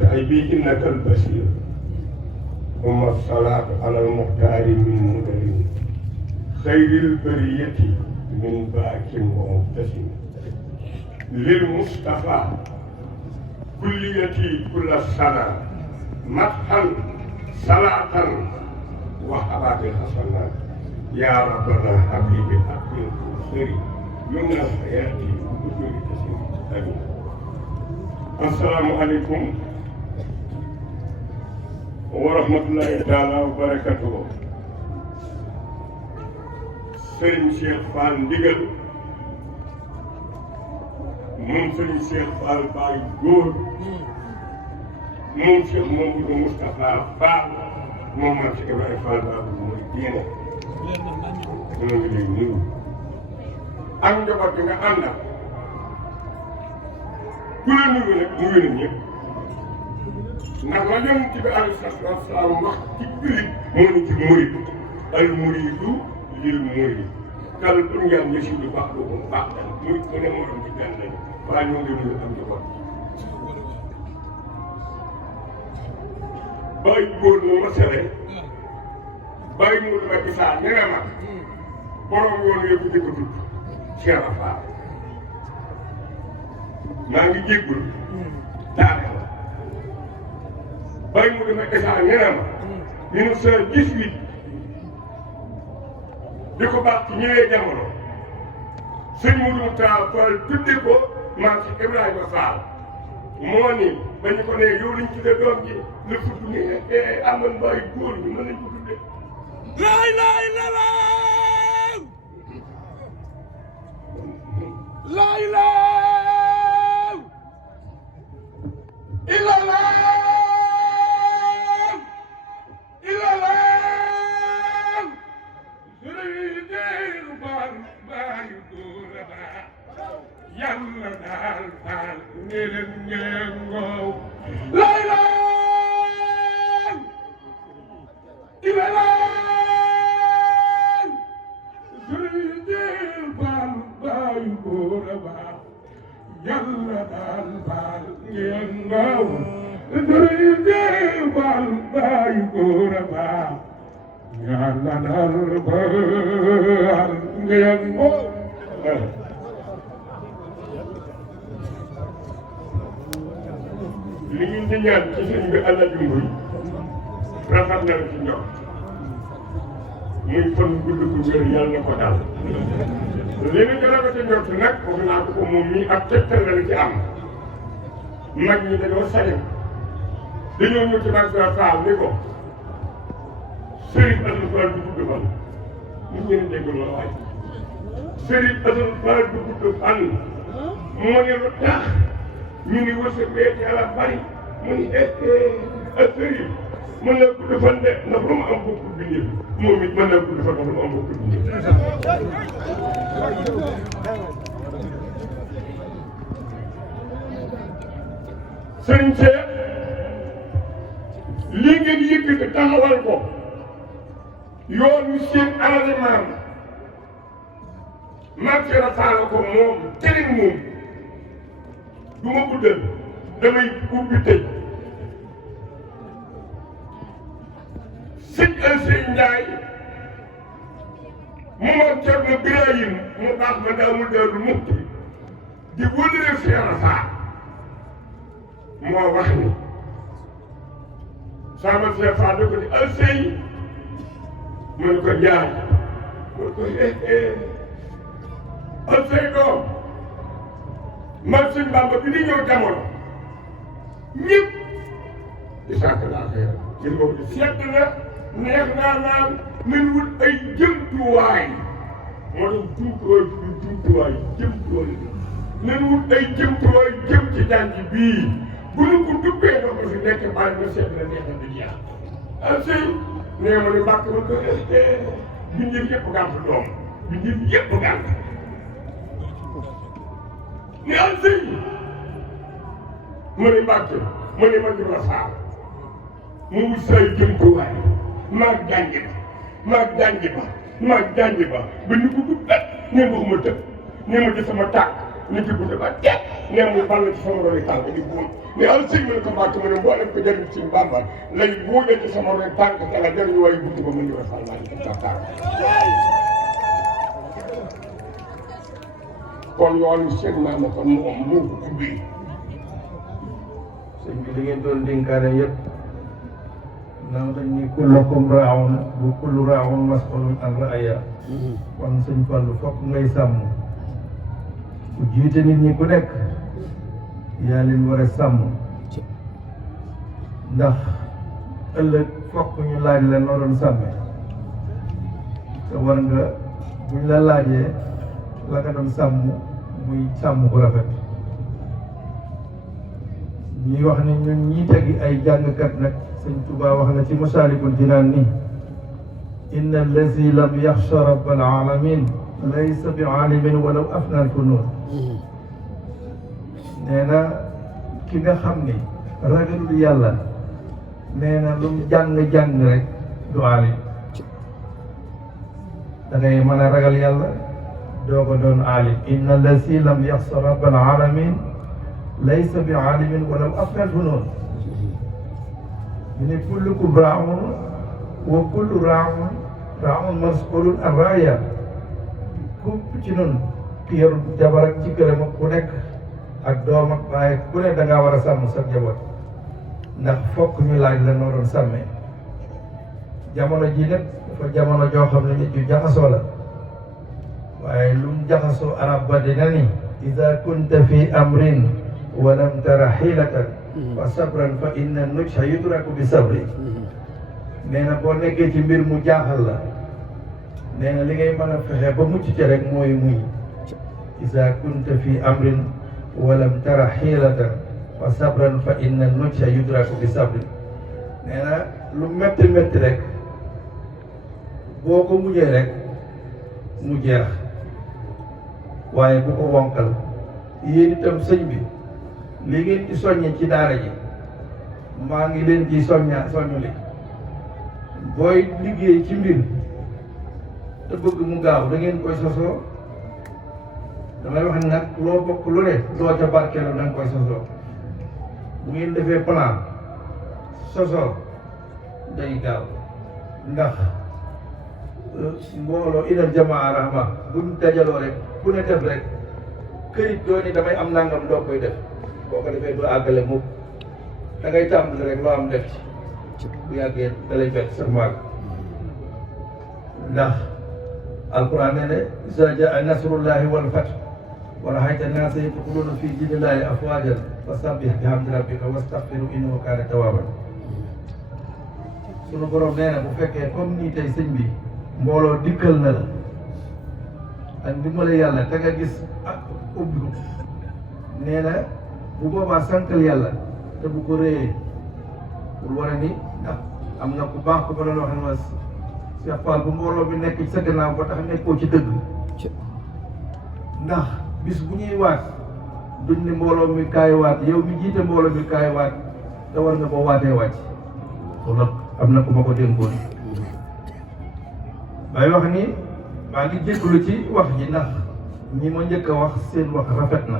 تعبي إنك البشير ثم الصلاة على المختار من مدر خير البرية من باك ومبتسم للمصطفى كليتي كل السنة مدحا صلاة وحباب الحسنات يا ربنا حبيبي حبيبي خير من الحياة وكل تسير آمين. السلام عليكم ورحمة الله تعالى وبركاته. Sëriñ Cheikh Fall ndigal moom Sëriñ Cheikh Fall Baye góor moom Cheikh Mamadou Moustapha Fall moom man Cheikh Ibrahima Fall Baye mooy diine ñoo ngi lay nuyu ak njaboot bi nga àndal ku la nuyu nag nuyu na ñëpp ndax la Yonent bi alayhi salaatu wa salaam wax ci jullit moo ñu ci murid al muridu lil murid kal bunyan yashuddu ba'duhum ba'dan murid mu ne moo doon ci benn lañu waaye ñoo ngi nuyu am njaboot bàyyi góor mu ma sere bàyyi mu ma gisaa ñene ma borom yoon yëpp di ko tudd Cheikh Fall maa ngi jéggul daane la bàyyi mu ma gisaa ñene ma 1918 di ko baax ci ñëwee jamono sëñ Moudou Tall Fall tudde ko maam ci Ibrahima Fall moo ni ba ñu ko ne yow lañ tudde doom ji la fudd ni amoon bàyyi góor ñi mën nañ ko tudde laay laay la laaw laay laaw ila laaw ila laaw sëriñ Fall bàyyi góor a baax yàlla daal Fall ne leen ngeen ngoow laay laaw ila laaw sëriñ Fall bàyyi góor a baax yàlla daal Fall ngeen ngoow sëriñ Fall bàyyi góor a baax yàlla daal Fall ngeen ngoow li ñu di ñaan ci sëñ bi àlla jumbuy rafet na ci ñoom muy fan gudd gu wér yàlla na ko dal li ñu gën a ko ci njort nag wax naa ko moom mii ak tegtal la ci am mag ñi dañoo sañam dañoo ñëw ci Maam Fall ni ko Sëriñ Assane Fall du gudd fan ñu ngeen dégg loolu waay Sëriñ Assane Fall du gudd fan moo ne lu tax ñu ni wërsëg bee yàlla bari mu ni sëriñ mën naa gudd fan de ndax lu mu am bokkul bindee moom it mën naa gudd fan ndax lu mu am bokkul bindee sëriñ Cheikh lii ngeen yëkkati taxawal ko yoon wi seen alal maam Maam Cheikh Fall ko moom keneen moom du ma guddal damay ubbi tëj sëñ Alsey Njaay mu moom Cerno Birahim mu baax ma daamul Daaru Muxti di wëlëre Cheikh Fall moo wax ni sama Cheikh Fall da ko di Alsey mu ne ko Njaay mu ne ko Alsey doom man sëñ Bamba bi di ñëw jamono ñëpp di sàkk laa xëy na gis nga ko sedd na neex naa naan nañ wut ay jëmtuwaay moo tax jumtuwaay nañ wut ay jëmtuwaay jëm ci jànj bii bu ñu ko dubbee nga ko fi nekk bàyyi na sedd na neex na di jeex Alsey nee ma ne mbàkk ma ko bindir yëpp gànt doom bindir yëpp gànt ni Alsey ma ne mbàkk ma ne ma Ibra Fall mu wut say jëmtuwaay maag jàngi ba ba ñu ko dugg nee ma ma tëb nee ma ci sama tànk nit ki bu ne ba teg ne mu ball ci sama roni tànk di buuj mais al sëñ ma ne ko mbàkk ma ne mboolem ko jëriñ ci Bàmba lay buuje ci sama roni tànk te la jëriñ waaye buntu ba mën ñu wasal maa ngi ko tànk kon yoonu seen maama kon moom moo ko ubbi sëñ bi li ngeen doon dénkaane yëpp naaw dañ ni kullukum raa'un wa kullu raa'in mas'uulun an ra'yihi kon sëñ Fallu fokk ngay sàmm ku jiite nit ñi ku nekk yaa leen war a sàmm ndax ëllëg fokk ñu laaj la noo doon sàmme te war nga buñ la laajee la nga doon sàmm muy sàmm bu rafet ñuy wax ni ñun ñii tegi ay jàngkat nag sëñ Tuubaa wax na ci Masaalikul Jinaan ni inna allazi lam yaxsha rabbal alamin laysa bi alimin walaw afna al funun nee na ki nga xam ni ragalul yàlla nee na lu mu jàng-jàng rek du alim da ngay mën a ragal yàlla doo ko doon alim inna allazi lam yaxsha rabbal alamin laysa bi alimin walaw afna al funun ñu ne kullukum raa'un wa kullu raa'in mas'uulun an ra'yihi képp ci noonu ki yor jabar ak ci këram ku nekk ak doom ak baay ku ne da ngaa war a sàmm sa njaboot ndax fokk ñu laaj la noo doon sàmmee jamono ji nag dafa jamono joo xam ne nit yu jaxasoo la waaye lu mu jaxasoo arab ba dina ni ida kunta fi amrin wa lam tara xiilatan fa sabran fa inna nujha yudraku bi sabri nee na boo nekkee ci mbir mu jaaxal la nee na li ngay mën a fexe ba mucc ci rek mooy muñ ida kunta fi amrin wa lam tara xiilatan fa sabran fa inna nujha yudraku bi sabri nee na lu métti métti rek boo ko muñee rek mu jeex waaye bu ko wonkal yéen itam sëñ bi li ngeen di soññe ci daara ji maa ngi leen di soññu li booy liggéey ci mbir te bëgg mu gaaw da ngeen koy sosoo damay wax nag loo bokk lu ne loo ca barkeelu da nga koy sosoo bu ngeen defee plan sosoo day gaaw ndax mbooloo inal jamaa rahma buñ dajaloo rek ku ne def rek këyit doo ni damay am nangam doo koy def boo ko defee du àggale mukk da ngay tàmbali rek loo am def ci bu yàggee da lay fekk sa maag ndax alquran nee ne iza jaa nasrullahi wal fath wa ra'ayta naasa yadkhuluuna fi diinillahi afwaajan fasabbih bihamdi rabbika wastaghfirhu innahu kaana tawwaaban sunu borom nee na bu fekkee comme nii tey sëñ bi mbooloo dikkal na la ak ndimbal yàlla te nga gis ak ubbi ko nee na bu boobaa santal yàlla te bu ko réyee pour war a ni ndax am na ku baax ku ma doon wax ne ma Cheikh Fall bu mbooloo bi nekk ci sa gannaaw ba tax nekkoo ci dëgg ndax bis bu ñuy waat duñ ne mbooloo mi kaay waat yow mi jiite mbooloo mi kaay waat te war nga boo waatee wàcc loolu am na ku ma ko dénkoon bay wax ni maa ngi jégalu ci wax ji ndax ñi ma njëkk a wax seen wax rafet na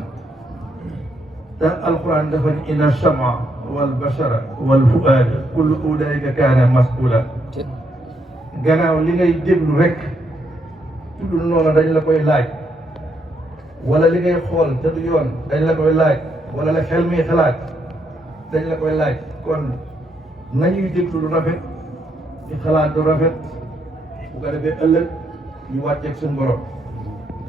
te alquran dafa ni inna sama wal bashara wal fuaada kullu ulaika kaana mas'uula gannaaw li ngay déglu rek tuddul noonu dañ la koy laaj wala li ngay xool te du yoon dañ la koy laaj wala la xel mi xalaat dañ la koy laaj kon nañuy déglu lu rafet di xalaat lu rafet bu ko defee ëllëg ñu wàcceeg suñu borom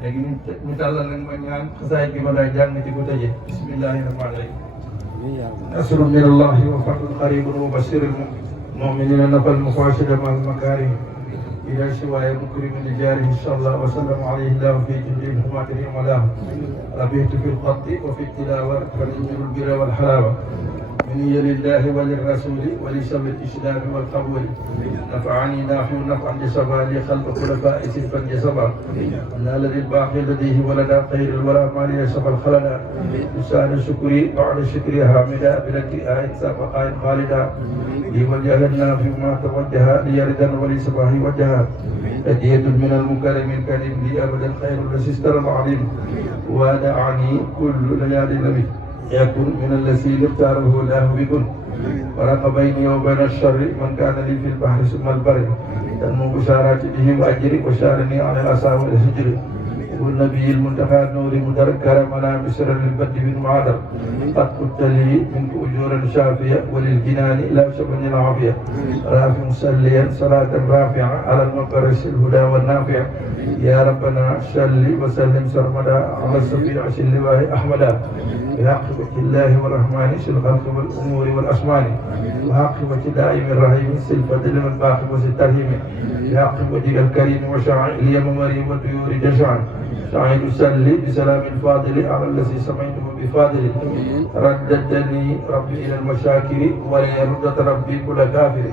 léegi ñu tàllal nag ma ñaan xasaay gi ma day jàng ci ko tëjee bismillahi rahmaani rahim nasrun min allahi wa fathun qaribun wa bashiril mu'minina nafal muqashida mal makarim ila shiwaaya mukrimin li jaarihi inshallah wa sallam alayhi llahu fi jundil humatin yamalahu rabihtu fi lqaddi wa fi tilawa fa ninjuru lbira walhalawa مني لله وللرسول ولسوي الإسلام والقبول نفعني نافع نفعا جسبا لخلق خلفاء سلفا جسبا نال للباقي لديه ولدا خير الورى ما ليسب الخلدا لسان شكري بعد شكري حامدا بلدي آية سابق آية خالدا لي وجه النافع ما توجه لي ردا ولسباه وجها هدية من المكرم الكريم لي أبدا خير الأسستر العظيم ودعني كل ليالي النبي يكن من الذي اختاره الله بكن ورق بيني وبين الشر من كان لي في البحر ثم البر تنمو بشارات به وأجري وشارني على الأسى والهجر والنبي المنتقى النور مدرك كرمنا بسر للبد بن معذر قد قلت لي منك أجورا شافية وللجنان لا شبن العافية رافع مسليا صلاة رافعة على المقرس الهدى والنافع يا ربنا صل وسلم سرمدا على الصفيع اللواء أحمدا بعاقبة الله والرحمن في الخلق والأمور والأسمان وعاقبة دائم الرحيم الفضل والباقي والترهيم بعاقبة الكريم وشاعر اليم مريم والطيور جشعا شاهد سلي بسلام الفاضل على الذي سمعته بفاضل رددني ربي إلى المشاكر وليرد ربي كل كافر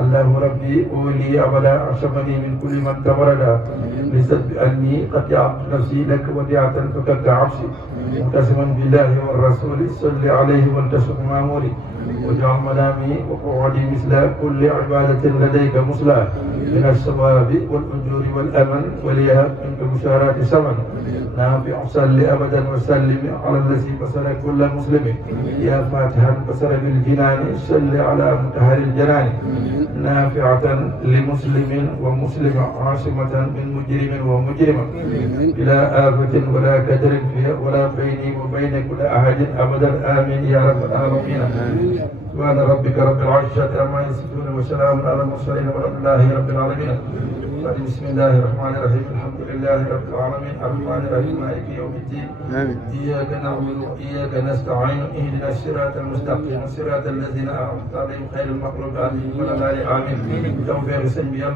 الله ربي أولي أبدا عشمني من كل من تبردا لسد بأني قد جعلت نفسي لك وديعة فكك عبسي متسما بالله والرسول صل عليه والتسق ماموري واجعل منامي وقعدي مثل كل عبادة لديك مسلى من الثواب والأجور والأمن وليهب منك بشارات سمن نافع صل أبدا وسلم على الذي بصر كل مسلم يا فاتحا بصر بالجنان صل على مطهر الجنان نافعة لمسلم ومسلم عاصمة من مجرم ومجرمة بلا آفة ولا كدر فيها ولا بيني وبين كل أحد أبدا آمين يا رب العالمين سبحان ربك رب العزة عما يصفون وسلام على المرسلين والحمد لله رب العالمين بسم الله الرحمن الرحيم الحمد لله رب العالمين الرحمن الرحيم مالك يوم الدين إياك نعبد وإياك نستعين اهدنا الصراط المستقيم صراط الذين أنعمت عليهم غير المغضوب عليهم ولا الضالين آمين توفيق سيدي يا